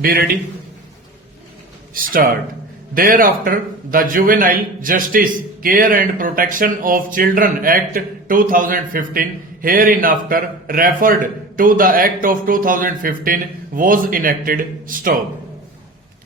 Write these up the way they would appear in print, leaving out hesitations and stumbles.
Be ready? Start. Thereafter, the Juvenile Justice, Care and Protection of Children Act 2015, hereinafter referred to the Act of 2015, was enacted. Stop.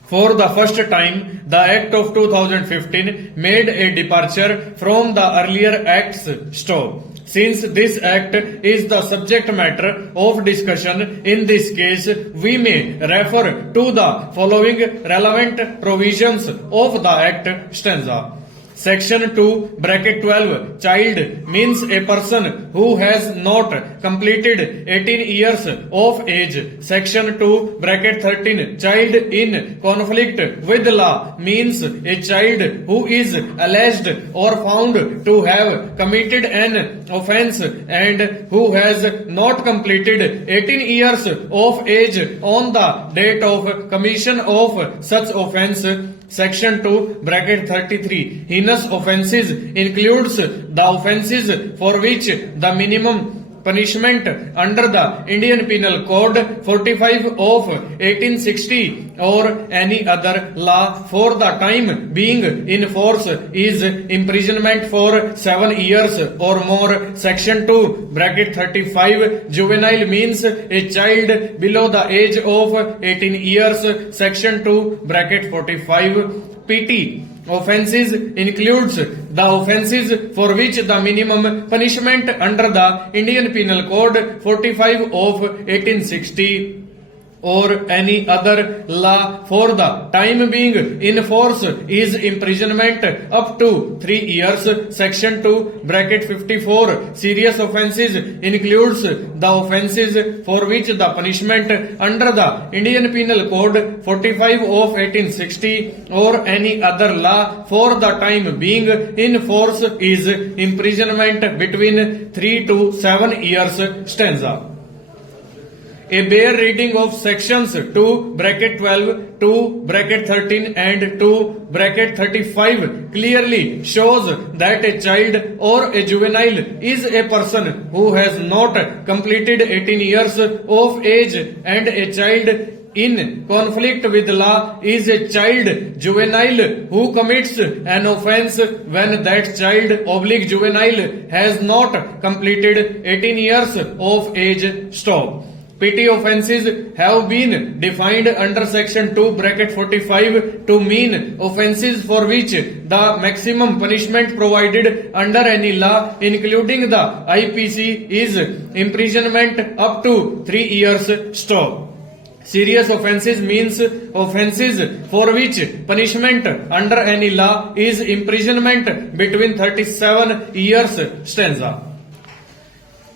For the first time, the Act of 2015 made a departure from the earlier acts. Stop. Since this Act is the subject matter of discussion in this case, we may refer to the following relevant provisions of the Act. Stanza. Section 2, bracket 12, child means a person who has not completed 18 years of age. Section 2, bracket 13, child in conflict with law means a child who is alleged or found to have committed an offense and who has not completed 18 years of age on the date of commission of such offense. Section 2, bracket 33, heinous offences includes the offences for which the minimum punishment under the Indian Penal Code 45 of 1860 or any other law for the time being in force is imprisonment for 7 years or more. Section 2, bracket 35, juvenile means a child below the age of 18 years. Section 2, bracket 45, PT offences includes the offences for which the minimum punishment under the Indian Penal Code 45 of 1860 or any other law for the time being in force is imprisonment up to 3 years. Section 2, bracket 54, serious offences includes the offences for which the punishment under the Indian Penal Code 45 of 1860 or any other law for the time being in force is imprisonment between 3 to 7 years. Stanza. A bare reading of sections 2, bracket 12, 2, bracket 13 and 2, bracket 35 clearly shows that a child or a juvenile is a person who has not completed 18 years of age, and a child in conflict with law is a child juvenile who commits an offense when that child / juvenile has not completed 18 years of age. Stop. PT offences have been defined under section 2, bracket 45 to mean offences for which the maximum punishment provided under any law including the IPC is imprisonment up to 3 years. Stop. Serious offences means offences for which punishment under any law is imprisonment between 37 years. Stanza.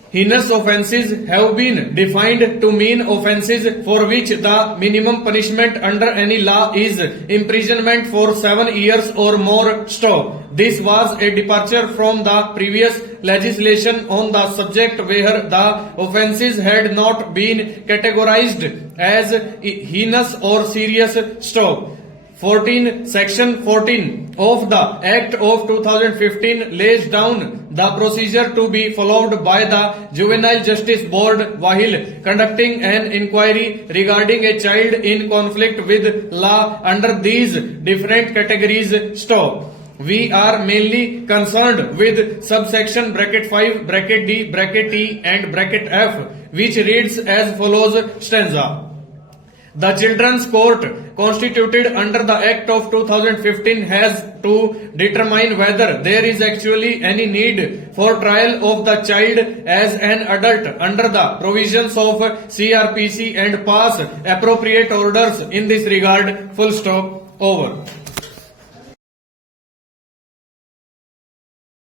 Heinous offences have been defined to mean offences for which the minimum punishment under any law is imprisonment for 7 years or more. Stop. This was a departure from the previous legislation on the subject where the offences had not been categorized as heinous or serious. Stop. 14. Section 14 of the Act of 2015 lays down the procedure to be followed by the Juvenile Justice Board while conducting an inquiry regarding a child in conflict with law under these different categories. Stop. We are mainly concerned with subsection bracket 5, bracket D, bracket E and bracket F, which reads as follows. Stanza. The Children's Court constituted under the Act of 2015 has to determine whether there is actually any need for trial of the child as an adult under the provisions of CRPC and pass appropriate orders in this regard. Full stop. Over.